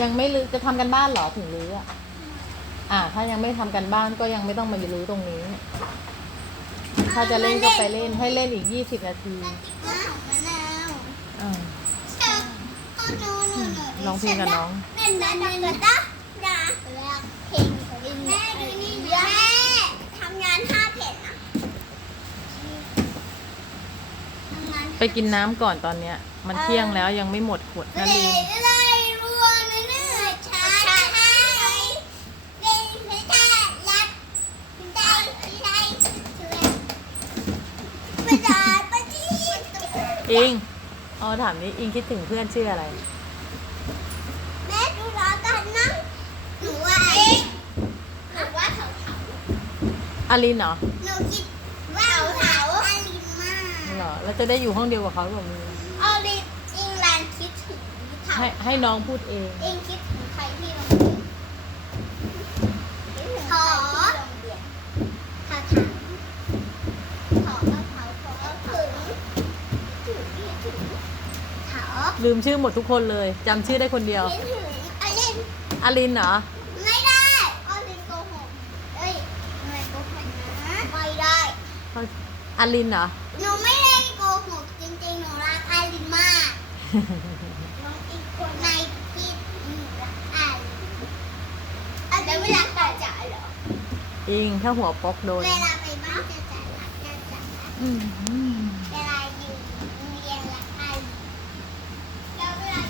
ยังไม่รื้อจะทำกันบ้านเหรอถึงรื้ออะอ่า ถ้ายังไม่ทำกันบ้านก็ยังไม่ต้องมารื้อตรงนี้ ถ้าจะเล่นก็ไปเล่นให้เล่นอีกยี่สิบนาทีอ้าวมะนาวอ่าก็หนูหนูหนูร้องเพลงกับน้องเล่นเล่นเล่นเล่นนะนะแล้วเพลงแม่ดูนี่แม่ทำงานห้าเพจนะทำงานไปกินน้ำก่อนตอนเนี้ย มันเที่ยงแล้วยังไม่หมดขวดนาลีน เลยรวมเนื้อชาใช่เป็นเพชรรักได้ได้ช่วยไม่ได้ปฏิ อิงอ๋อถามนี้อิงคิดถึงเพื่อนชื่ออะไร แม่ดูร้อนกันนะหนูว่าเองหนูว่าเขาเขาอารินเหรอหนูคิดว่าเขาเขาอลินมากเหรอแล้วจะได้อยู่ห้องเดียวกับเขาหรือเปล่ามึงอลินอิงแลนด์คิดถึงเขาให้ให้น้องพูดเอง เองคิดถึงใครที่โรงเรียนขอขอถามขอเอาเขาขอเอาถึงถึงถึงเขา ลืมชื่อหมดทุกคนเลยจำชื่อได้คนเดียวคิดถึงอลินอารินเหรอ ไม่ได้อลินโกหกเอ้ยไม่โกหกนะไม่ได้อารินเหรอ หนูไม่ได้โกหกจริงๆหนูรักอลินมากน้องอีกคนในคิดหนูรักอลินแล้วเวลาต่อจ่ายเหรออิงถ้าหัวปอกโดนเวลาไปบ้านจะจ่ายรักจะจ่ายอืม